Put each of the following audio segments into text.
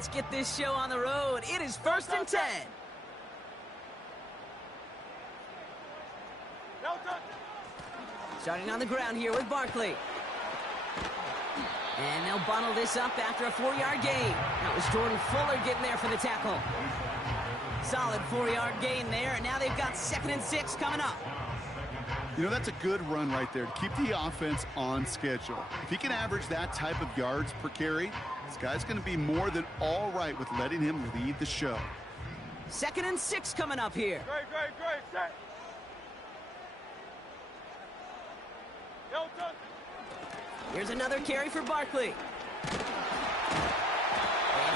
let's get this show on the road. It is 1st and 10. Starting on the ground here with Barkley. And they'll bundle this up after a 4-yard gain. That was Jordan Fuller getting there for the tackle. Solid 4-yard gain there, and now they've got 2nd and 6 coming up. You know, that's a good run right there to keep the offense on schedule. If he can average that type of yards per carry, this guy's going to be more than all right with letting him lead the show. 2nd and 6 coming up here. Great. Set. Here's another carry for Barkley. And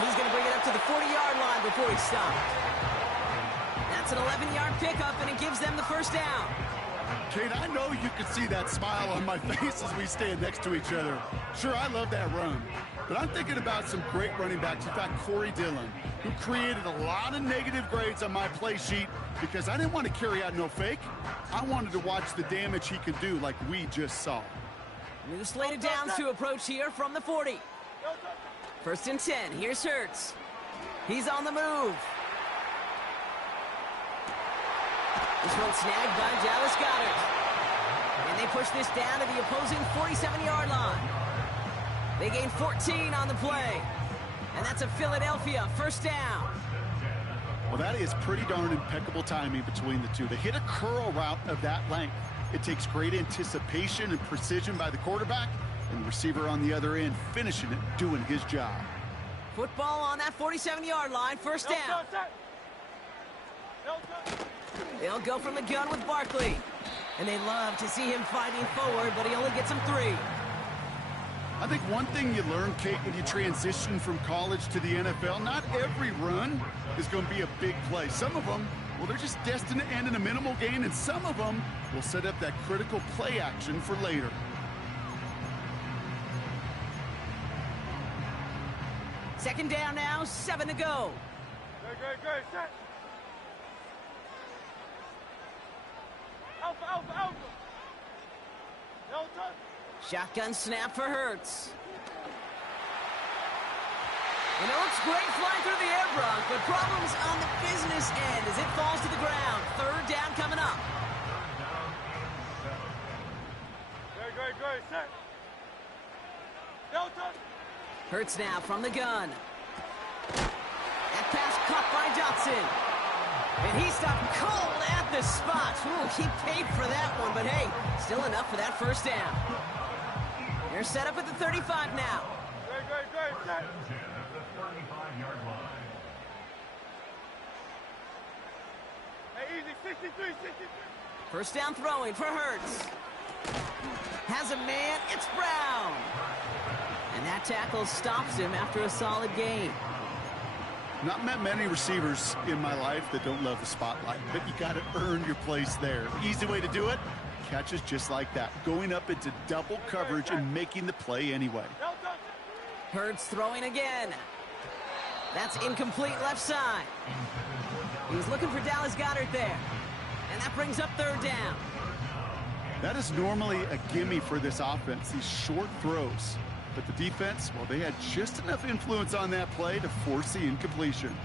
he's going to bring it up to the 40-yard line before he's stopped. That's an 11-yard pickup, and it gives them the first down. Kate, I know you can see that smile on my face as we stand next to each other. Sure, I love that run. But I'm thinking about some great running backs. In fact, Corey Dillon, who created a lot of negative grades on my play sheet because I didn't want to carry out no fake. I wanted to watch the damage he could do like we just saw. New slated downs to approach here from the 40. 1st and 10. Here's Hurts. He's on the move. This one snagged by Dallas Goedert. And they push this down to the opposing 47-yard line. They gain 14 on the play. And that's a Philadelphia first down. Well, that is pretty darn impeccable timing between the two. They hit a curl route of that length. It takes great anticipation and precision by the quarterback, and the receiver on the other end finishing it, doing his job. Football on that 47-yard line, first down. They'll go from the gun with Barkley. And they love to see him fighting forward, but he only gets them 3. I think one thing you learn, Kate, when you transition from college to the NFL, not every run is going to be a big play. Some of them, well, they're just destined to end in a minimal gain, and some of them will set up that critical play action for later. Second down now, 7 to go. Great. Set. Alpha. No touch. Shotgun snap for Hurts. And it looks great flying through the air, Bronk, but problems on the business end as it falls to the ground. 3rd down coming up. Great. Set. No touch. Hurts now from the gun. That pass caught by Dotson. And he stopped cold at the spot. Ooh, he paid for that one, but hey, still enough for that first down. They're set up at the 35 now. Great. Set. Hey, easy. 63. First down throwing for Hurts. Has a man, it's Brown. And that tackle stops him after a solid gain. Not met many receivers in my life that don't love the spotlight, but you got to earn your place there. Easy way to do it, catches just like that, going up into double coverage and making the play anyway. Hurts throwing again. That's incomplete left side. He was looking for Dallas Goedert there. And that brings up 3rd down. That is normally a gimme for this offense, these short throws. But the defense, well, they had just enough influence on that play to force the incompletion.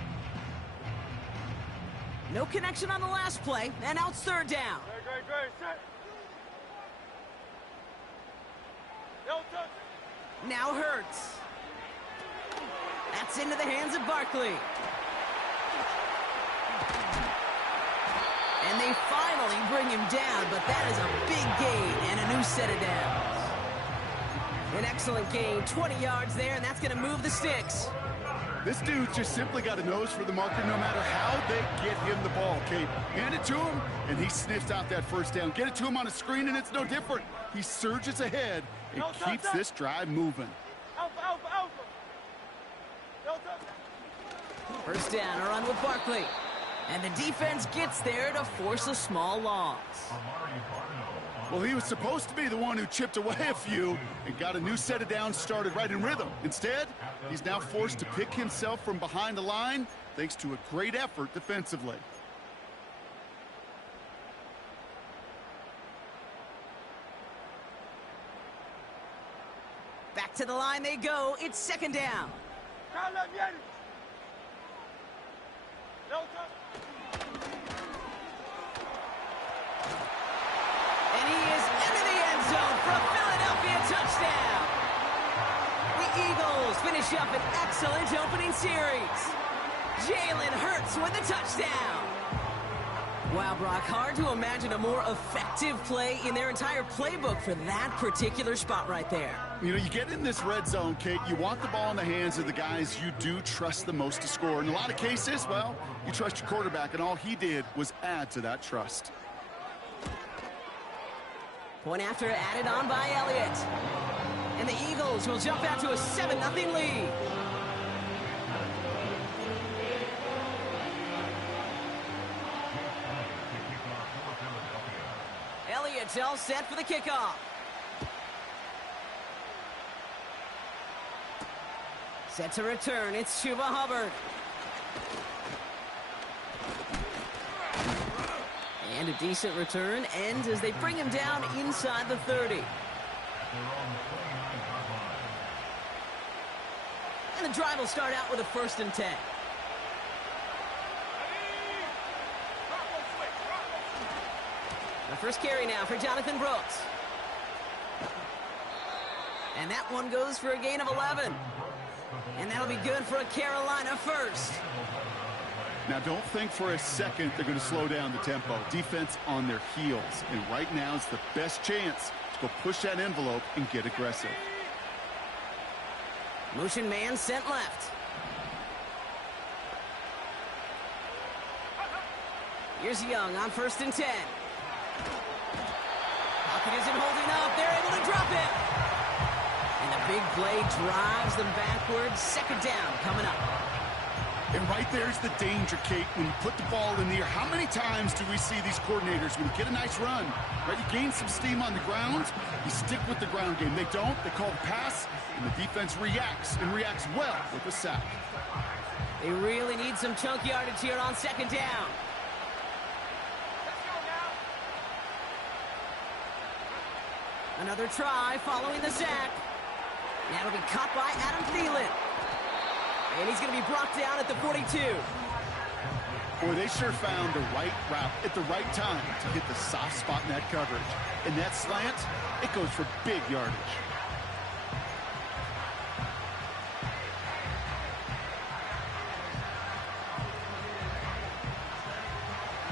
No connection on the last play, and now it's 3rd down. Great. Set. No touch. Now Hurts. That's into the hands of Barkley. And they finally bring him down, but that is a big gain and a new set of downs. An excellent gain, 20 yards there, and that's going to move the sticks. This dude just simply got a nose for the marker no matter how they get him the ball, Kate. Hand it to him, and he sniffs out that first down. Get it to him on a screen, and it's no different. He surges ahead and keeps this drive moving. Alpha. No touch. First down, a run with Barkley. And the defense gets there to force a small loss. Well, he was supposed to be the one who chipped away a few and got a new set of downs started right in rhythm. Instead, he's now forced to pick himself from behind the line thanks to a great effort defensively. Back to the line they go. It's 2nd down. No touch. And he is into the end zone for a Philadelphia touchdown. The Eagles finish up an excellent opening series. Jalen Hurts with the touchdown. Wow, Brock, hard to imagine a more effective play in their entire playbook for that particular spot right there. You know, you get in this red zone, Kate, you want the ball in the hands of the guys you do trust the most to score. In a lot of cases, well, you trust your quarterback, and all he did was add to that trust. Point after added on by Elliott. And the Eagles will jump out to a 7-0 lead. Elliott's all set for the kickoff. Set to return, it's Chuba Hubbard. And a decent return ends as they bring him down inside the 30. And the drive will start out with a 1st and 10. The first carry now for Jonathan Brooks. And that one goes for a gain of 11. And that'll be good for a Carolina first. Now, don't think for a second they're going to slow down the tempo. Defense on their heels. And right now is the best chance to go push that envelope and get aggressive. Motion man sent left. Here's Young on 1st and 10. Pocket isn't holding up. They're able to drop it. And the big play drives them backwards. 2nd down coming up. And right there's the danger, Kate, when you put the ball in the air. How many times do we see these coordinators, when you get a nice run, right, you gain some steam on the ground, you stick with the ground game. They don't. They call the pass, and the defense reacts, and reacts well with the sack. They really need some chunk yardage here on 2nd down. Let's go now. Another try following the sack. That'll be caught by Adam Thielen. And he's going to be brought down at the 42. Boy, they sure found the right route at the right time to hit the soft spot in that coverage. And that slant, it goes for big yardage.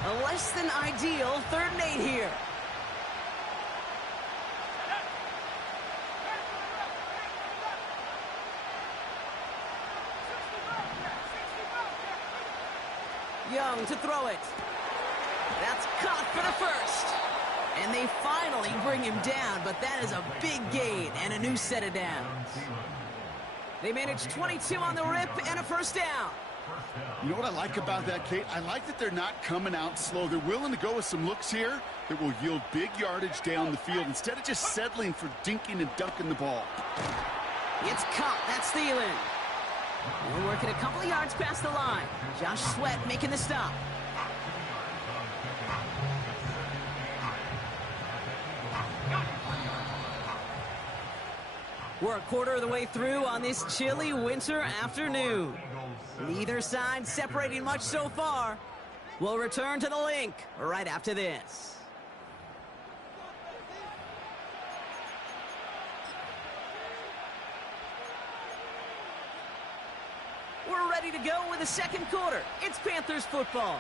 A less than ideal 3rd and 8 here. Young to throw it. That's caught for the first. And they finally bring him down, but that is a big gain and a new set of downs. They managed 22 on the rip and a 1st down. You know what I like about that, Kate? I like that they're not coming out slow. They're willing to go with some looks here that will yield big yardage down the field instead of just settling for dinking and dunking the ball. It's caught. That's Thielen. We're working a couple of yards past the line. Josh Sweat making the stop. We're a quarter of the way through on this chilly winter afternoon. Neither side separating much so far. We'll return to the link right after this. We're ready to go with the 2nd quarter. It's Panthers football.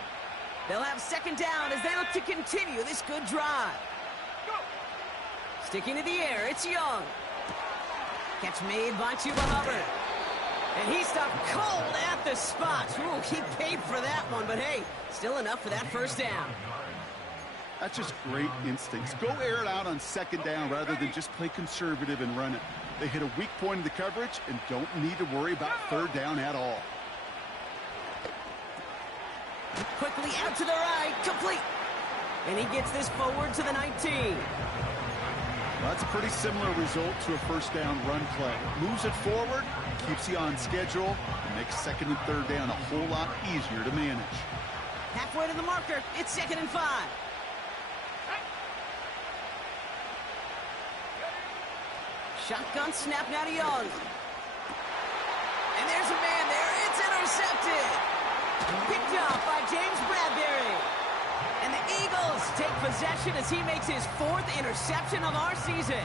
They'll have 2nd down as they look to continue this good drive. Sticking to the air, it's Young. Catch made by Chuba Hubbard. And he stopped cold at the spot. Ooh, he paid for that one, but hey, still enough for that 1st down. That's just great instincts. Go air it out on 2nd down rather than just play conservative and run it. They hit a weak point in the coverage and don't need to worry about 3rd down at all. Quickly out to the right, complete. And he gets this forward to the 19. Well, that's a pretty similar result to a 1st down run play. Moves it forward, keeps you on schedule, and makes 2nd and 3rd down a whole lot easier to manage. Halfway to the marker, it's 2nd and 5. Shotgun snap now to Young. And there's a man there. It's intercepted. Picked up by James Bradbury. And the Eagles take possession as he makes his 4th interception of our season.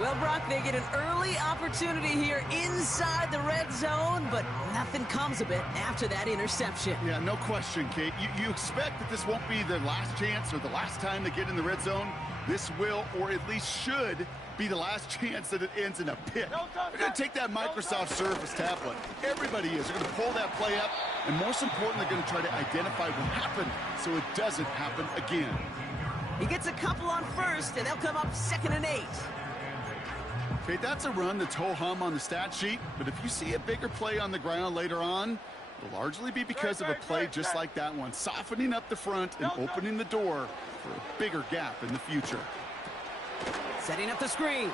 Well, Brock, they get an early opportunity here inside the red zone, but nothing comes of it after that interception. Yeah, no question, Kate. You expect that this won't be the last chance or the last time they get in the red zone. This will, or at least should, be the last chance that it ends in a pick. They're going to take that Microsoft Surface tablet. Everybody is. They're going to pull that play up, and most important, they're going to try to identify what happened so it doesn't happen again. He gets a couple on first, and they'll come up 2nd and 8. Okay, that's a run that's ho-hum on the stat sheet, but if you see a bigger play on the ground later on, it'll largely be because of a play just like that one, softening up the front and opening the door for a bigger gap in the future. Setting up the screen.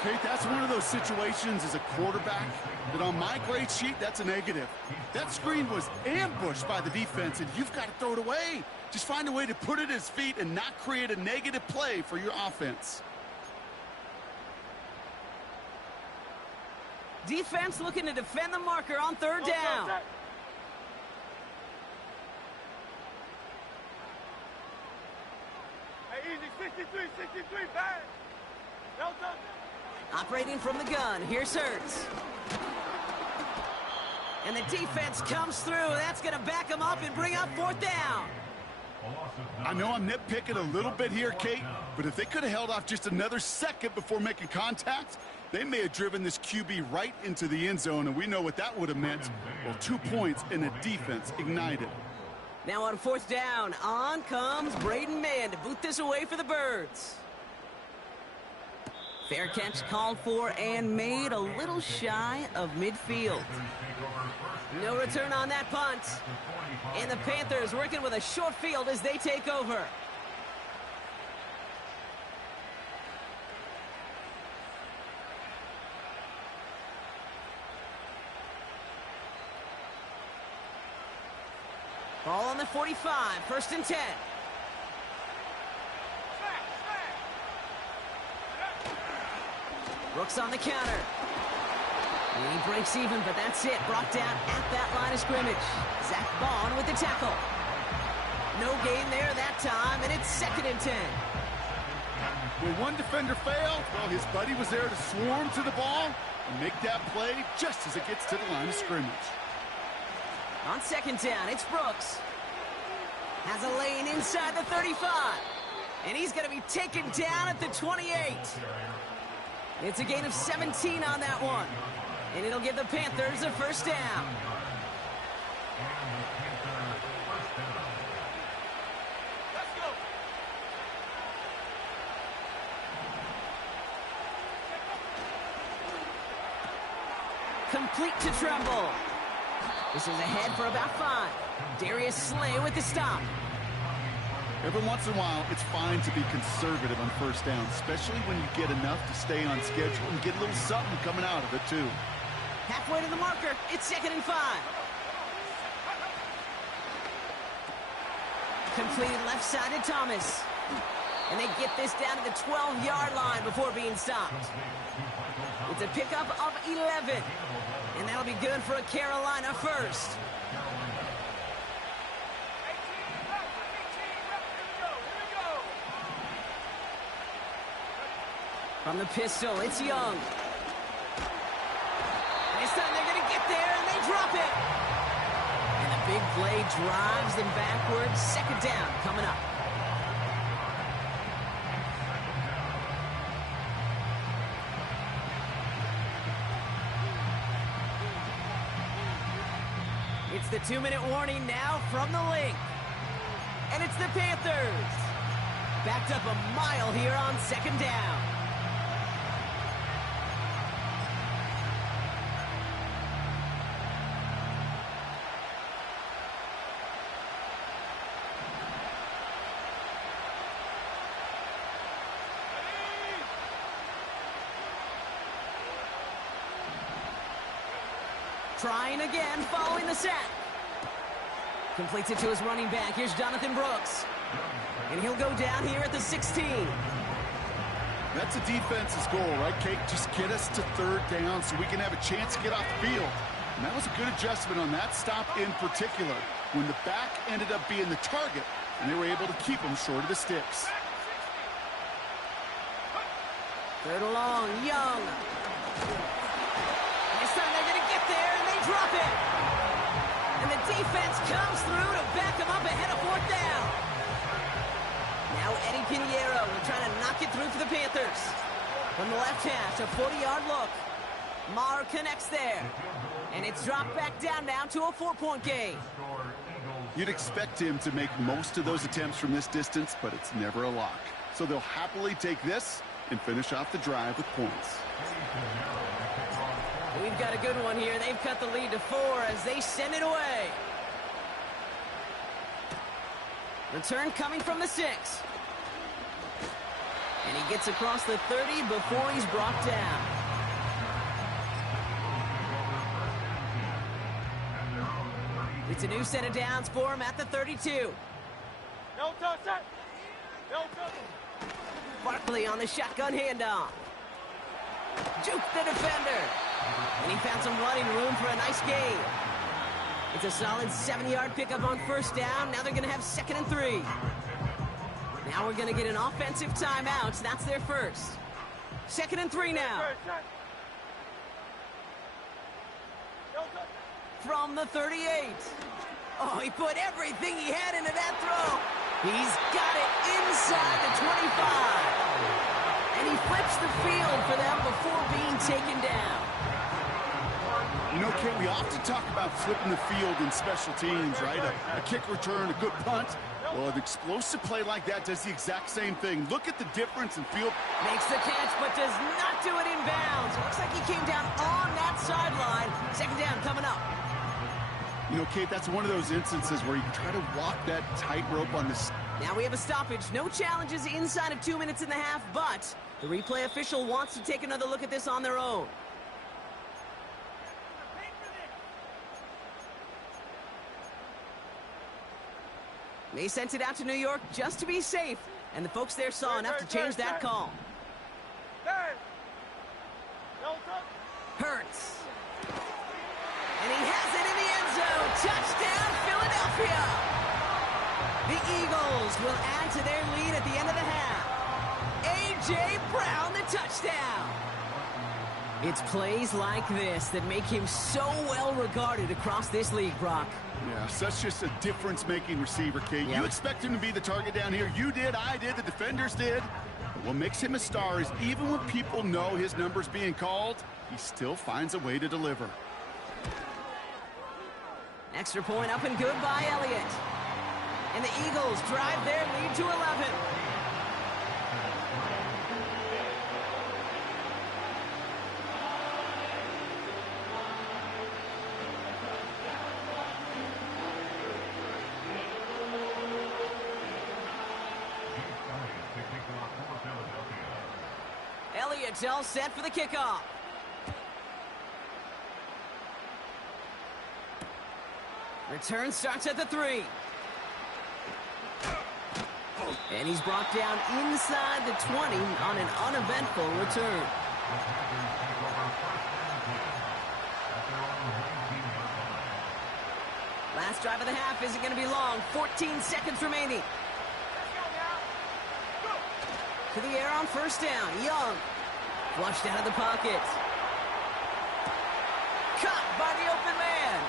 Okay, that's one of those situations as a quarterback that on my grade sheet, that's a negative. That screen was ambushed by the defense, and you've got to throw it away. Just find a way to put it at his feet and not create a negative play for your offense. Defense looking to defend the marker on 3rd down. Hey, easy, 63, back. Delta. Operating from the gun, here's Hurts. And the defense comes through. That's going to back him up and bring up 4th down. I know I'm nitpicking a little bit here, Kate, but if they could have held off just another second before making contact, they may have driven this QB right into the end zone, and we know what that would have meant. Well, 2 points and a defense ignited. Now on 4th down, on comes Braden Mann to boot this away for the Birds. Fair catch called for and made a little shy of midfield. No return on that punt. And the Panthers working with a short field as they take over. Ball on the 45, 1st and 10. Brooks on the counter. And he breaks even, but that's it. Brought down at that line of scrimmage. Zach Bond with the tackle. No gain there that time, and it's 2nd and 10. When one defender failed, well, his buddy was there to swarm to the ball and make that play just as it gets to the line of scrimmage. On 2nd down, it's Brooks. Has a lane inside the 35. And he's going to be taken down at the 28. It's a gain of 17 on that one. And it'll give the Panthers a 1st down. Let's go. Complete to Tremble. This is ahead for about 5. Darius Slay with the stop. Every once in a while, it's fine to be conservative on 1st down, especially when you get enough to stay on schedule and get a little something coming out of it, too. Halfway to the marker, it's 2nd and 5. Completed left side to Thomas. And they get this down to the 12-yard line before being stopped. It's a pickup of 11. And that'll be good for a Carolina 1st. From the pistol, it's Young. This time they're going to get there, and they drop it. And the big play drives them backwards. 2nd down coming up. It's the 2-minute warning now from the link. And it's the Panthers. Backed up a mile here on 2nd down. Trying again, following the set. Completes it to his running back. Here's Jonathan Brooks. And he'll go down here at the 16. That's a defense's goal, right, Kate? Just get us to 3rd down so we can have a chance to get off the field. And that was a good adjustment on that stop in particular, when the back ended up being the target, and they were able to keep him short of the sticks. Third and long, Young. This time they're going to get there, and they drop it. And the defense comes through to back them up ahead of fourth down. Now Eddie Pinheiro will try to knock it through for the Panthers. From the left hash, a 40-yard look. Maher connects there. And it's dropped back down now to a 4-point game. You'd expect him to make most of those attempts from this distance, but it's never a lock. So they'll happily take this and finish off the drive with points. We've got a good one here. They've cut the lead to 4 as they send it away. Return coming from the 6. And he gets across the 30 before he's brought down. It's a new set of downs for him at the 32. No touch it. No touch. Barkley on the shotgun handoff. Juke the defender. And he found some running room for a nice gain. It's a solid 70-yard pickup on first down. Now they're going to have 2nd and 3. Now we're going to get an offensive timeout. That's their first. 2nd and 3 now. From the 38. Oh, he put everything he had into that throw. He's got it inside the 25. And he flips the field for them before being taken down. You know, Kate, we often talk about flipping the field in special teams, right? A kick return, a good punt. Well, an explosive play like that does the exact same thing. Look at the difference in field. Makes the catch, but does not do it in bounds. It looks like he came down on that sideline. 2nd down coming up. You know, Kate, that's one of those instances where you try to walk that tightrope on this. Now we have a stoppage. No challenges inside of 2 minutes and a half, but the replay official wants to take another look at this on their own. They sent it out to New York just to be safe, and the folks there saw enough to change that call. Hurts. And he has it in the end zone. Touchdown, Philadelphia. The Eagles will add to their lead at the end of the half. A.J. Brown, the touchdown. It's plays like this that make him so well regarded across this league, Brock. Yeah, such just a difference-making receiver, Kate. Yep. You expect him to be the target down here. You did, I did, the defenders did. But what makes him a star is even when people know his number's being called, he still finds a way to deliver. Extra point up and good by Elliott. And the Eagles drive their lead to 11. Elliott's all set for the kickoff. Return starts at the 3. And he's brought down inside the 20 on an uneventful return. Last drive of the half isn't going to be long. 14 seconds remaining. To the air on first down. Young. Flushed out of the pocket. Caught by the open man.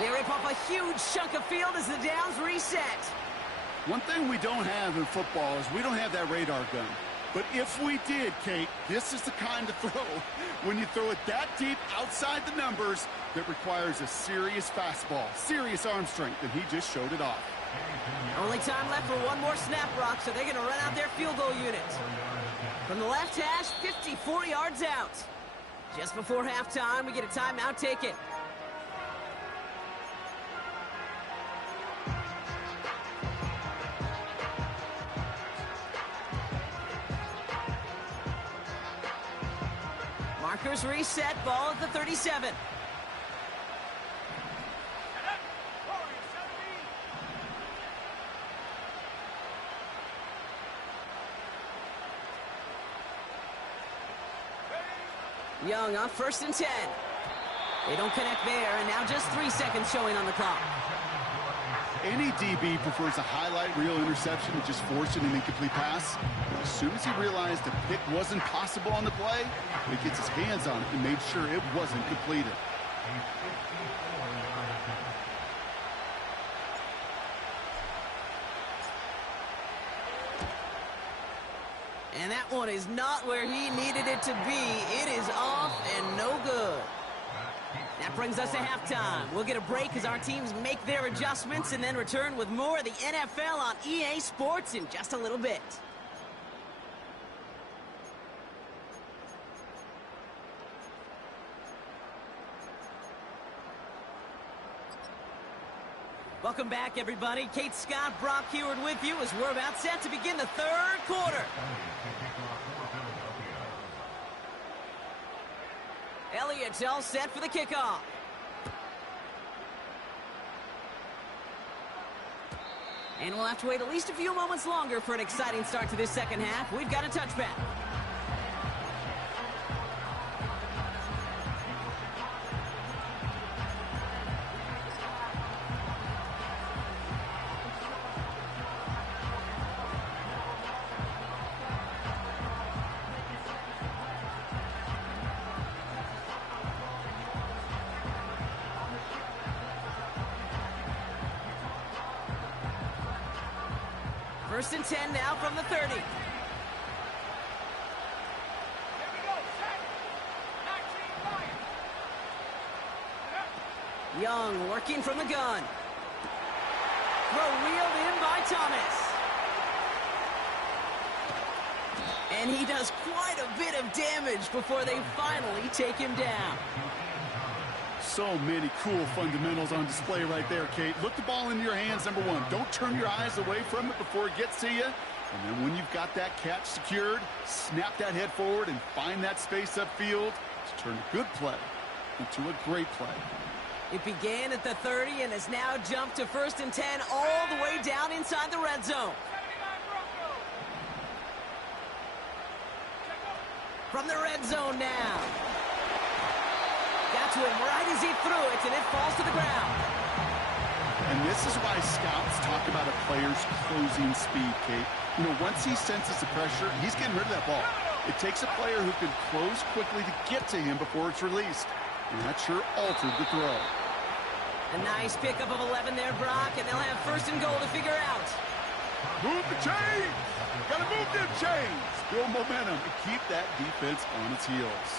They rip off a huge chunk of field as the downs reset. One thing we don't have in football is we don't have that radar gun. But if we did, Kate, this is the kind of throw, when you throw it that deep outside the numbers, that requires a serious fastball, serious arm strength, and he just showed it off. Only time left for one more snap, Rock, so they're going to run out their field goal unit. From the left hash, 54 yards out. Just before halftime, we get a timeout taken. Markers reset, ball at the 37. Young on first and 10. They don't connect there, and now just 3 seconds showing on the clock. Any DB prefers a highlight reel interception to just forcing an incomplete pass. As soon as he realized a pick wasn't possible on the play, he gets his hands on it and made sure it wasn't completed. And that one is not where he needed it to be. It is off and no good. That brings us to halftime. We'll get a break as our teams make their adjustments and then return with more of the NFL on EA Sports in just a little bit. Welcome back, everybody. Kate Scott, Brock Heward with you as we're about set to begin the third quarter. Elliott's all set for the kickoff. And we'll have to wait at least a few moments longer for an exciting start to this second half. We've got a touchback. First and 10 now from the 30. Young working from the gun. Throw wheeled in by Thomas. And he does quite a bit of damage before they finally take him down. So many cool fundamentals on display right there, Kate. Look the ball into your hands, number one. Don't turn your eyes away from it before it gets to you. And then when you've got that catch secured, snap that head forward and find that space upfield to turn a good play into a great play. It began at the 30 and has now jumped to first and 10 all the way down inside the red zone. From the red zone now. Got to him right as he threw it, and it falls to the ground. And this is why scouts talk about a player's closing speed, Kate. You know, once he senses the pressure, he's getting rid of that ball. It takes a player who can close quickly to get to him before it's released. And that sure altered the throw. A nice pickup of 11 there, Brock, and they'll have first and goal to figure out. Move the chains! Gotta move them chains! Build momentum to keep that defense on its heels.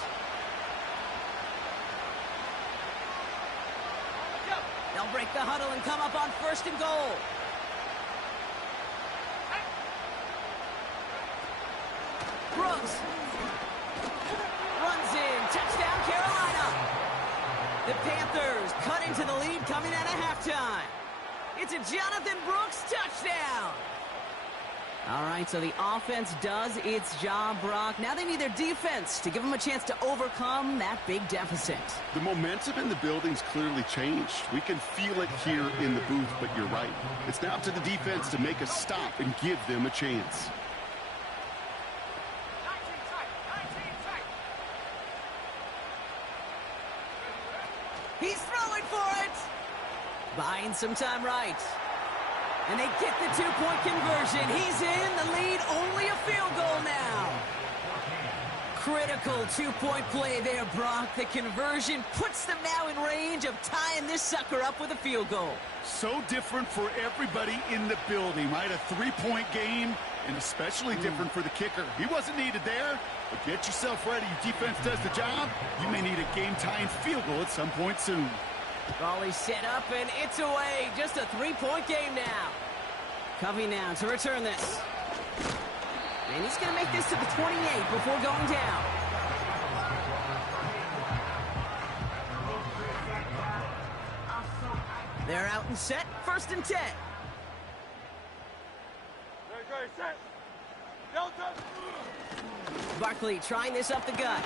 They'll break the huddle and come up on first and goal. Brooks runs in. Touchdown, Carolina. The Panthers cut into the lead coming out of halftime. It's a Jonathan Brooks touchdown. All right, so the offense does its job, Brock. Now they need their defense to give them a chance to overcome that big deficit. The momentum in the building's clearly changed. We can feel it here in the booth, but you're right. It's now up to the defense to make a stop and give them a chance. He's throwing for it. Buying some time right. And they get the two-point conversion. He's in the lead, only a field goal now. Critical two-point play there, Brock. The conversion puts them now in range of tying this sucker up with a field goal. So different for everybody in the building, right? A three-point game, and especially different for the kicker. He wasn't needed there, but get yourself ready. Your defense does the job. You may need a game-tying field goal at some point soon. Volley set up, and it's away. Just a three-point game now. Covey now to return this. And he's going to make this to the 28 before going down. They're out and set. First and 10. Ready, set. Delta. Barkley trying this up the gut.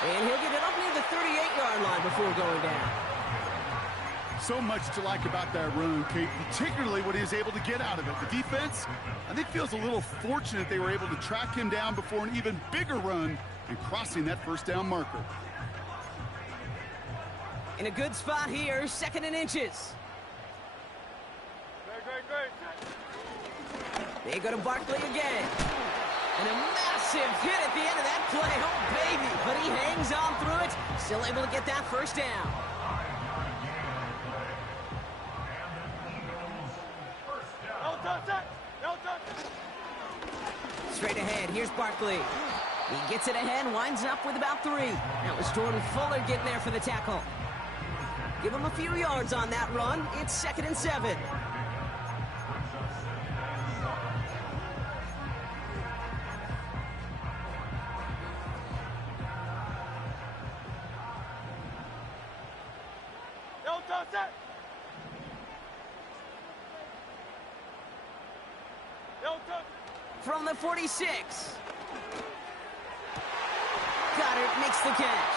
And he'll get it up near the 38-yard line before going down. So much to like about that run, Kate, particularly what he was able to get out of it. The defense, I think, feels a little fortunate they were able to track him down before an even bigger run and crossing that first down marker. In a good spot here, 2nd and inches. Great. They go to Barkley again. And a massive hit at the end of that play. Oh, baby. But he hangs on through it. Still able to get that first down. Straight ahead, here's Barkley. He gets it ahead, winds up with about 3. That was Jordan Fuller getting there for the tackle. Give him a few yards on that run. It's 2nd and 7. From the 46. Goddard makes the catch.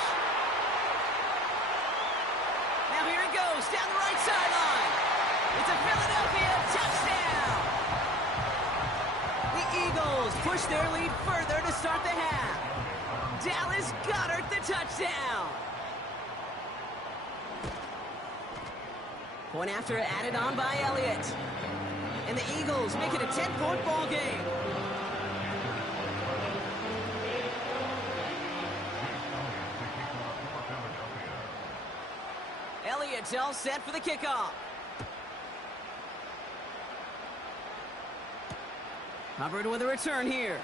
Now here he goes, down the right sideline. It's a Philadelphia touchdown. The Eagles push their lead further to start the half. Dallas Goedert the touchdown. Point after added on by Elliott. And the Eagles make it a 10-point ball game. Elliott's all set for the kickoff. Hubbard with a return here.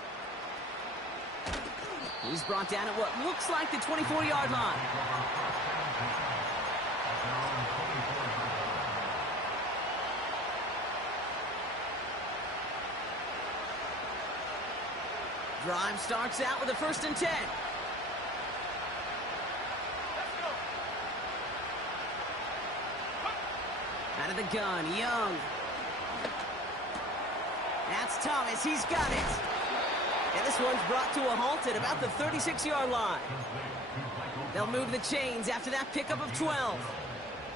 He's brought down at what looks like the 24-yard line. Drive starts out with a 1st and 10. Out of the gun, Young. That's Thomas, he's got it. And this one's brought to a halt at about the 36-yard line. They'll move the chains after that pickup of 12.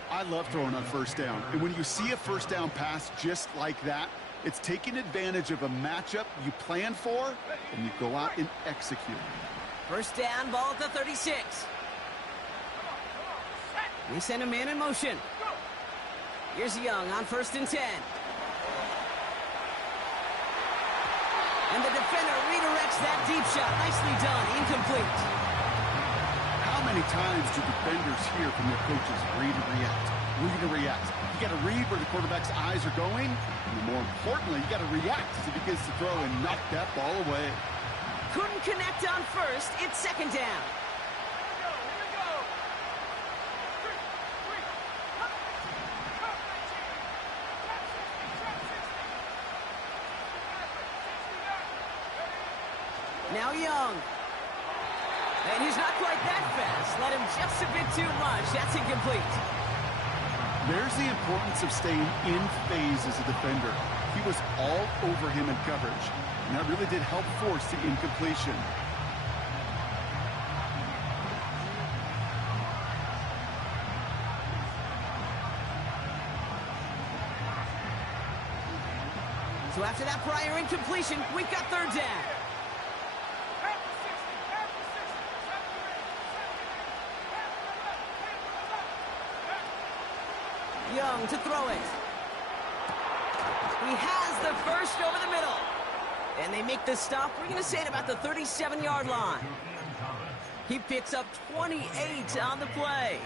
I love throwing on 1st down. And when you see a 1st down pass just like that, it's taking advantage of a matchup you plan for, and you go out and execute. 1st down, ball at the 36. They send a man in motion. Here's Young on 1st and 10. And the defender redirects that deep shot. Nicely done. Incomplete. How many times do defenders hear from their coaches, read and react? Read and react. You got to read where the quarterback's eyes are going. And more importantly, you got to react as he begins to throw and knock that ball away. Couldn't connect on 1st. It's 2nd down. Now Young. And he's not quite that fast. Let him just a bit too much. That's incomplete. There's the importance of staying in phase as a defender. He was all over him in coverage, and that really did help force the incompletion. So after that prior incompletion, we've got 3rd down. Young to throw it. He has the first over the middle. And they make the stop, we're going to say at about the 37-yard line. He picks up 28 on the play.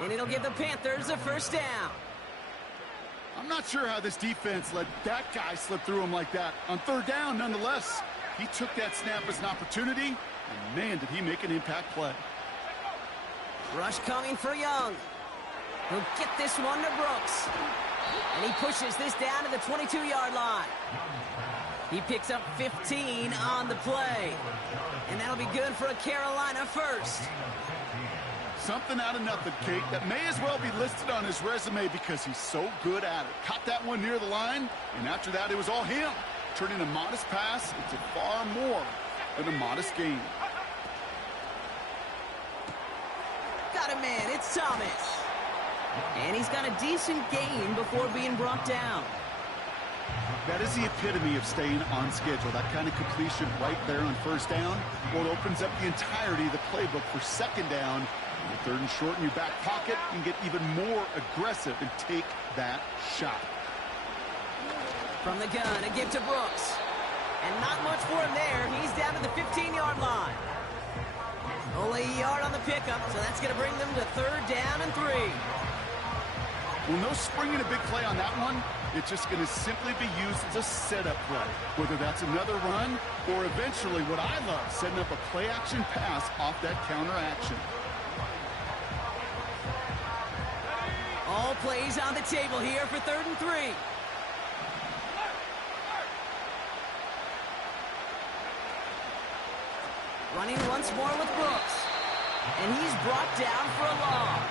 And it'll give the Panthers a 1st down. I'm not sure how this defense let that guy slip through him like that. On 3rd down, nonetheless, he took that snap as an opportunity, and man, did he make an impact play. Rush coming for Young. He'll get this one to Brooks. And he pushes this down to the 22-yard line. He picks up 15 on the play. And that'll be good for a Carolina 1st. Something out of nothing, Kate, that may as well be listed on his resume because he's so good at it. Caught that one near the line, and after that, it was all him. Turning a modest pass into far more than a modest gain. Got a man, it's Thomas. And he's got a decent gain before being brought down. That is the epitome of staying on schedule. That kind of completion right there on 1st down. Well, it opens up the entirety of the playbook for 2nd down Third and short in your back pocket, you can get even more aggressive and take that shot. From the gun, a give to Brooks. And not much for him there. He's down to the 15-yard line. Only a yard on the pickup, so that's going to bring them to 3rd down and 3. Well, no springing a big play on that one. It's just going to simply be used as a setup play, whether that's another run or eventually what I love, setting up a play-action pass off that counter action. All plays on the table here for 3rd and 3. Running once more with Brooks. And he's brought down for a loss.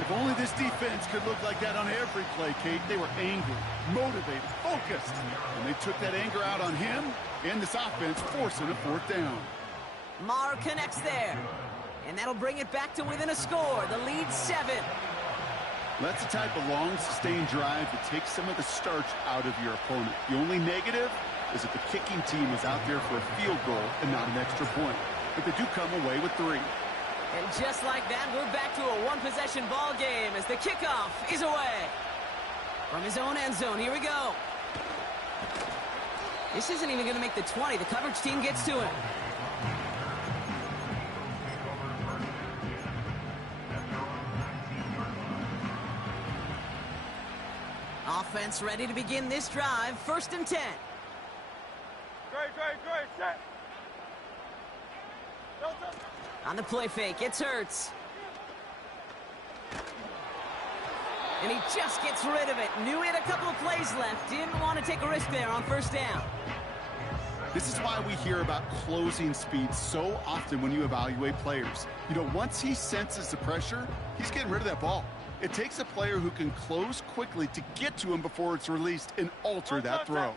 If only this defense could look like that on every play, Kate. They were angry, motivated, focused. And they took that anger out on him and this offense, forcing a 4th down. Maher connects there. And that'll bring it back to within a score. The lead 7. That's the type of long, sustained drive that takes some of the starch out of your opponent. The only negative is that the kicking team is out there for a field goal and not an extra point. But they do come away with 3. And just like that, we're back to a one-possession ball game as the kickoff is away. From his own end zone, here we go. This isn't even going to make the 20. The coverage team gets to him. Offense ready to begin this drive. 1st and 10. Great, set. On the play fake, it's Hurts. And he just gets rid of it. Knew he had a couple of plays left. Didn't want to take a risk there on 1st down. This is why we hear about closing speed so often when you evaluate players. You know, once he senses the pressure, he's getting rid of that ball. It takes a player who can close quickly to get to him before it's released and alter that throw.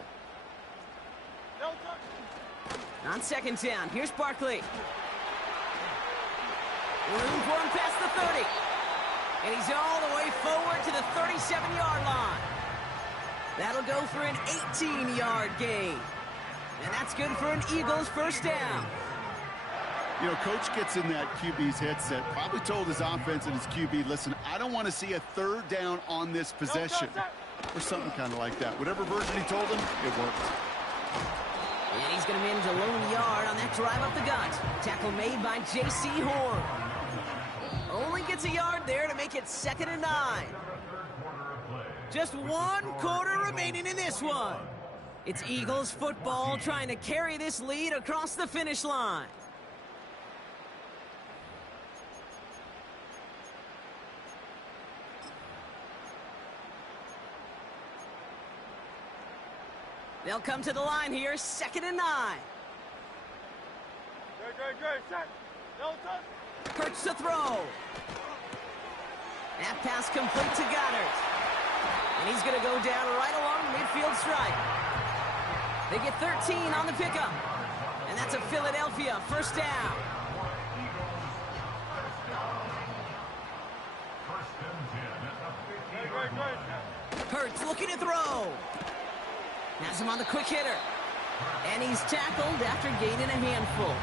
On 2nd down, here's Barkley. Room for him past the 30. And he's all the way forward to the 37-yard line. That'll go for an 18-yard gain. And that's good for an Eagles 1st down. You know, coach gets in that QB's headset, probably told his offense and his QB, listen, I don't want to see a 3rd down on this possession. Or something kind of like that. Whatever version he told him, it worked. And he's going to manage a lone yard on that drive up the gut. Tackle made by J.C. Horn. Only gets a yard there to make it 2nd and 9. Just 1 quarter remaining in this one. It's Eagles football trying to carry this lead across the finish line. They'll come to the line here, 2nd and 9. Great, set. Hurts to throw. That pass complete to Goddard. And he's going to go down right along the midfield stripe. They get 13 on the pickup. And that's a Philadelphia 1st down. Hurts looking to throw. Has him on the quick hitter. And he's tackled after gaining a handful.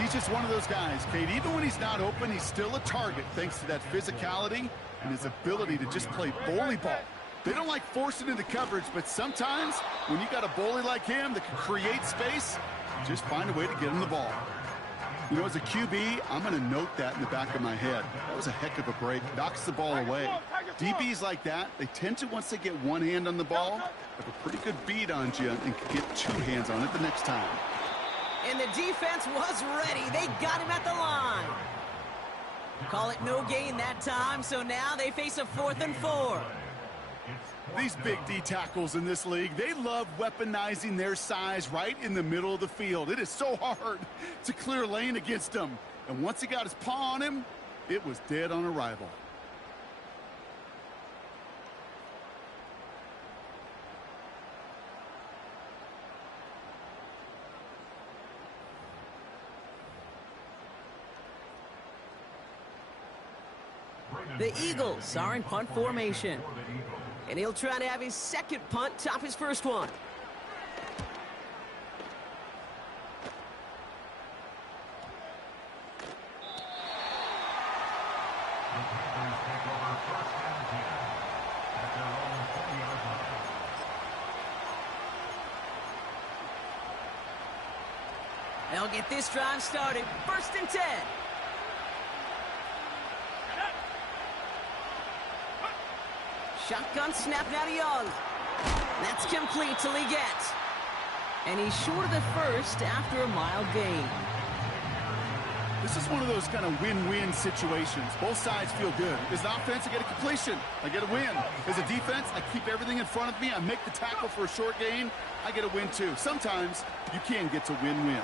He's just one of those guys, Kate. Even when he's not open, he's still a target thanks to that physicality and his ability to just play bully ball. They don't like forcing into coverage, but sometimes when you got a bully like him that can create space, just find a way to get him the ball. You know, as a QB, I'm going to note that in the back of my head. That was a heck of a break. Knocks the ball away. DBs like that, they tend to, once they get one hand on the ball, have a pretty good beat on you and can get 2 hands on it the next time. And the defense was ready. They got him at the line. Call it no gain that time, so now they face a 4th and 4. These big D tackles in this league, they love weaponizing their size right in the middle of the field. It is so hard to clear lane against them. And once he got his paw on him, it was dead on arrival. The Eagles are in punt formation. And he'll try to have his 2nd punt top his 1st one. They'll get this drive started. 1st and 10. Shotgun snap now to Young. That's complete to Leggett. And he's short of the first after a mild gain. This is one of those kind of win-win situations. Both sides feel good. As an offense, I get a completion. I get a win. As a defense, I keep everything in front of me. I make the tackle for a short gain. I get a win, too. Sometimes you can get to win-win.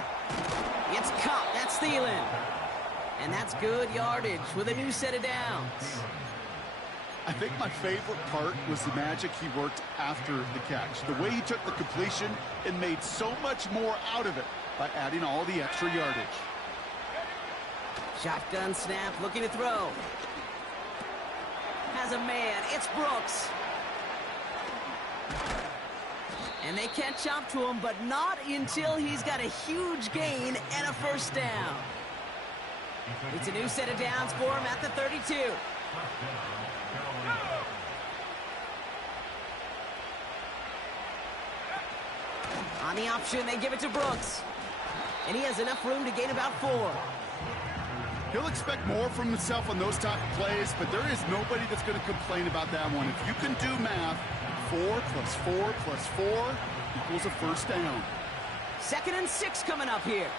It's Cup. That's Thielen. And that's good yardage with a new set of downs. I think my favorite part was the magic he worked after the catch. The way he took the completion and made so much more out of it by adding all the extra yardage. Shotgun snap, looking to throw. Has a man. It's Brooks. And they catch up to him, but not until he's got a huge gain and a 1st down. It's a new set of downs for him at the 32. On the option, they give it to Brooks. And he has enough room to gain about 4. He'll expect more from himself on those type of plays, but there is nobody that's going to complain about that one. If you can do math, 4 plus 4 plus 4 equals a 1st down. 2nd and 6 coming up here.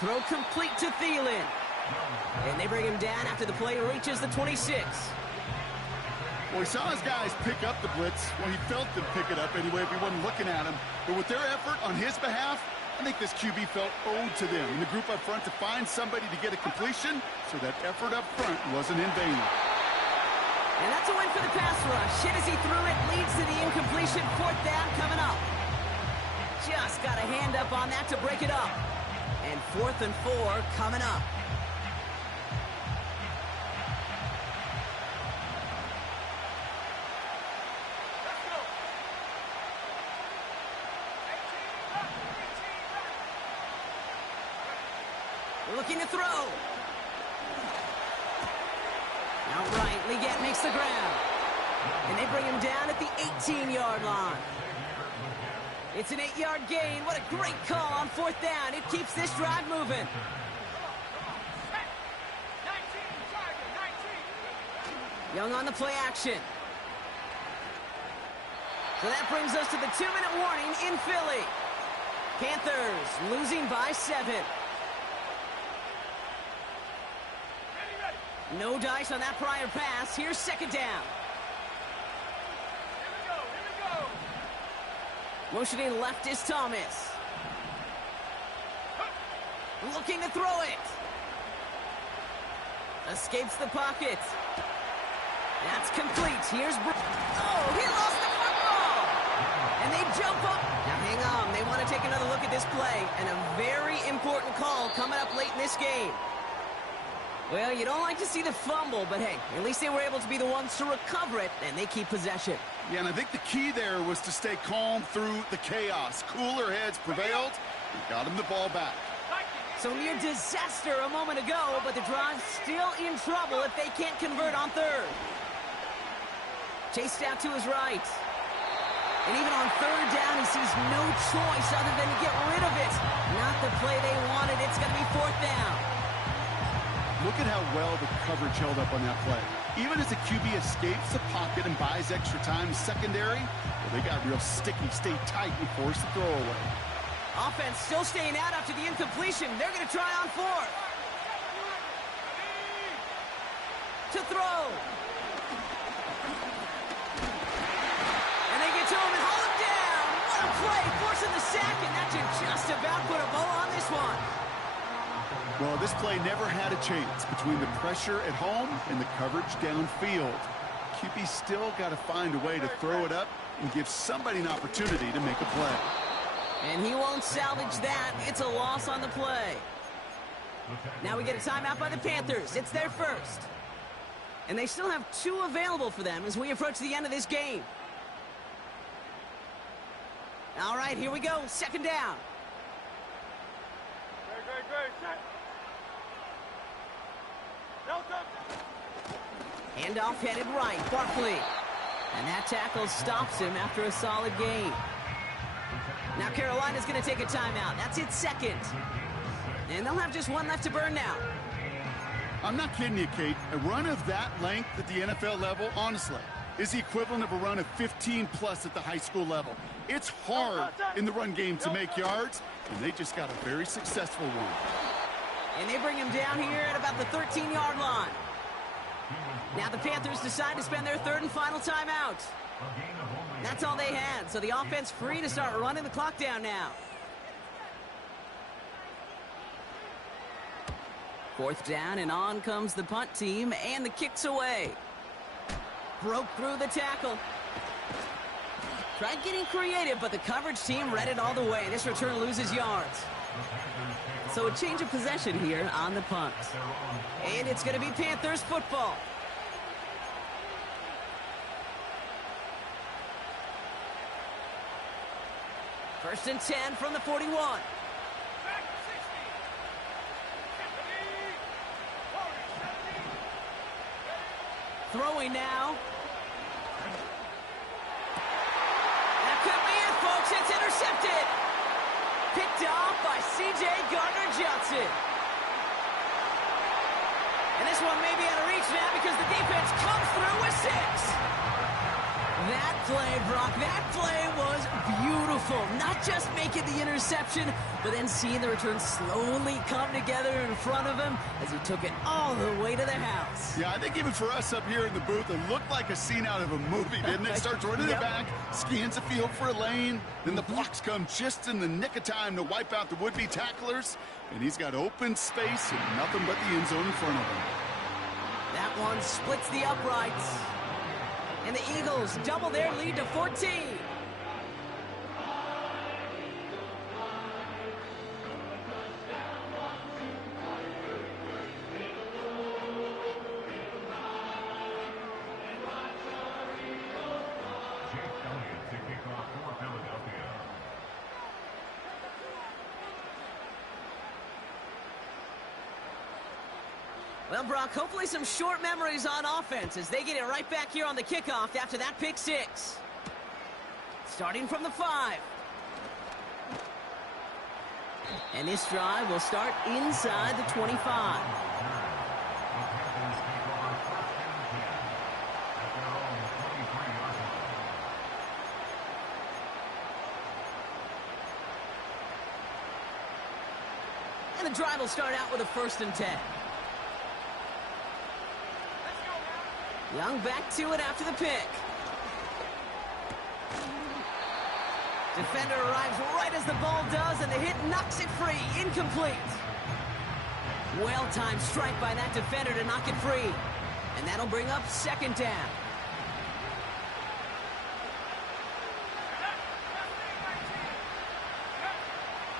Throw complete to Thielen. And they bring him down after the play reaches the 26. Well, he saw his guys pick up the blitz when he felt them pick it up anyway if he wasn't looking at him. But with their effort on his behalf, I think this QB felt owed to them in the group up front to find somebody to get a completion, so that effort up front wasn't in vain. And that's a win for the pass rush. Hit as he threw it, leads to the incompletion. 4th down coming up. Just got a hand up on that to break it up. And 4th and 4 coming up. Looking to throw. Outright, Leggett makes the ground. And they bring him down at the 18-yard line. It's an 8-yard gain. What a great call on 4th down. It keeps this drive moving. Young on the play action. So that brings us to the 2-minute warning in Philly. Panthers losing by 7. No dice on that prior pass. Here's 2nd down. Here we go. Motioning left is Thomas. Looking to throw it. Escapes the pocket. That's complete. Here's oh, he lost the football. And they jump up. Now hang on. They want to take another look at this play. And a very important call coming up late in this game. Well, you don't like to see the fumble, but hey, at least they were able to be the ones to recover it, and they keep possession. Yeah, and I think the key there was to stay calm through the chaos. Cooler heads prevailed and got him the ball back. So near disaster a moment ago, but the drive's still in trouble if they can't convert on 3rd. Chased out to his right. And even on 3rd down, he sees no choice other than to get rid of it. Not the play they wanted. It's going to be 4th down. Look at how well the coverage held up on that play. Even as the QB escapes the pocket and buys extra time secondary, well, they got real sticky, stayed tight, and forced the throwaway. Offense still staying out after the incompletion. They're going to try on 4th. To throw. And they get to him and haul him down. What a play, forcing the sack, and that should just about put a bow on this one. Well, this play never had a chance between the pressure at home and the coverage downfield. QB still got to find a way to throw it up and give somebody an opportunity to make a play. And he won't salvage that. It's a loss on the play. Now we get a timeout by the Panthers. It's their first. And they still have 2 available for them as we approach the end of this game. All right, here we go. 2nd down. Great. Set. Delta. Handoff headed right. Barkley. And that tackle stops him after a solid gain. Now Carolina's going to take a timeout. That's its second. And they'll have just one left to burn now. I'm not kidding you, Kate. A run of that length at the NFL level, honestly, is the equivalent of a run of 15-plus at the high school level. It's hard in the run game to make yards, and they just got a very successful one. And they bring him down here at about the 13-yard line. Now the Panthers decide to spend their third and final timeout. That's all they had, so the offense free to start running the clock down now. Fourth down, and on comes the punt team, and the kick's away. Broke through the tackle. Tried getting creative, but the coverage team read it all the way. This return loses yards. So a change of possession here on the punt. And it's going to be Panthers football. First and 10 from the 41. Throwing now. That could be it, folks. It's intercepted. Picked off by C.J. Gardner-Johnson. And this one may be out of reach now because the defense comes through with 6. That play, Brock, that play was beautiful. Not just making the interception, but then seeing the return slowly come together in front of him as he took it all the way to the house. Yeah, I think even for us up here in the booth, it looked like a scene out of a movie, didn't it? Starts running the back, scans the field for a lane, then the blocks come just in the nick of time to wipe out the would-be tacklers, and he's got open space and nothing but the end zone in front of him. That one splits the uprights. And the Eagles double their lead to 14. Well, Brock, hopefully some short memories on offense as they get it right back here on the kickoff after that pick 6. Starting from the 5. And this drive will start inside the 25. And the drive will start out with a 1st and 10. Young back to it after the pick. Defender arrives right as the ball does, and the hit knocks it free. Incomplete. Well-timed strike by that defender to knock it free. And that'll bring up 2nd down.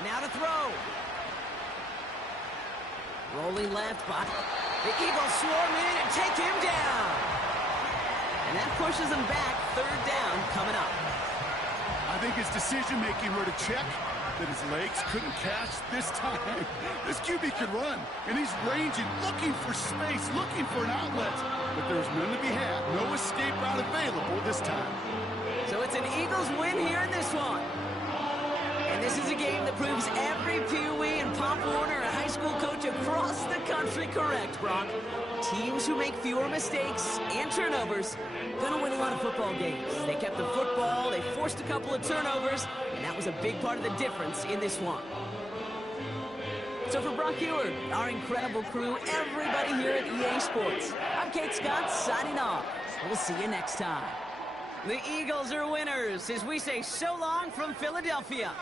Now to throw. Rolling left, but the Eagles swarm in and take him down. And that pushes him back. 3rd down coming up. I think his decision-making were to check that his legs couldn't catch this time. This QB could run, and he's ranging, looking for space, looking for an outlet. But there's none to be had. No escape route available this time. So it's an Eagles win here in this one. And this is a game that proves every Pee Wee and Pop Warner and high school coach across the country correct, Brock. Teams who make fewer mistakes and turnovers gonna win a lot of football games. They kept the football, they forced a couple of turnovers, and that was a big part of the difference in this one. So for Brock Ewert, our incredible crew, everybody here at EA Sports, I'm Kate Scott signing off. We'll see you next time. The Eagles are winners as we say so long from Philadelphia.